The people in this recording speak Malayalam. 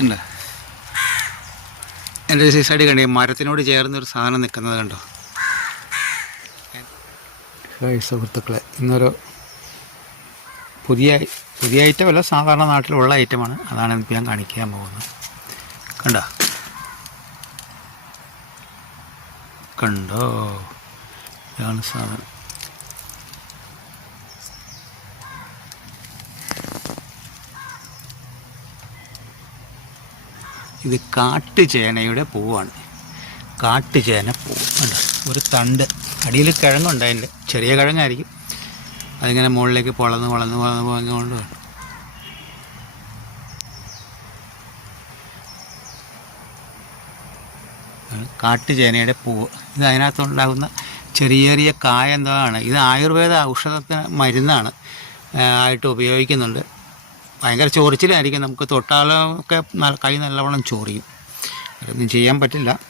ഉണ്ട് എന്റെ ഈ സൈഡിൽ കണ്ടേ മരത്തിനോട് ചേർന്നൊരു സാധനം നിൽക്കുന്നത് കണ്ടോ? സുഹൃത്തുക്കളെ ഇന്നൊരു പുതിയ പുതിയ ഐറ്റമല്ല സാധാരണ നാട്ടിലുള്ള ഐറ്റമാണ് അതാണ് എനിക്ക് ഞാൻ കാണിക്കാൻ പോകുന്നത്. കണ്ടോ? കണ്ടോ? ഇതാണ് സാധനം. ഇത് കാട്ടുചേനയുടെ പൂവാണ്. കാട്ടുചേന പൂവ് ഉണ്ട് ഒരു തണ്ട്. അടിയിൽ കിഴങ്ങുണ്ട് അതിന്റെ. ചെറിയ കിഴങ്ങായിരിക്കും. അതിങ്ങനെ മുകളിലേക്ക് പൊളന്ന് വളർന്ന് വളർന്ന് പോകുന്നതുകൊണ്ട് കാട്ടുചേനയുടെ പൂവ് ഇത് അതിനകത്തുണ്ടാകുന്ന ചെറിയ ചെറിയ കായ എന്താണ് ഇത് ആയുർവേദ ഔഷധത്തിന് മരുന്നാണ് ആയിട്ട് ഉപയോഗിക്കുന്നുണ്ട്. ഭയങ്കര ചോറിച്ചിലായിരിക്കും. നമുക്ക് തൊട്ടാലൊക്കെ കൈ നല്ലവണ്ണം ചോറിയും. അതൊന്നും ചെയ്യാൻ പറ്റില്ല.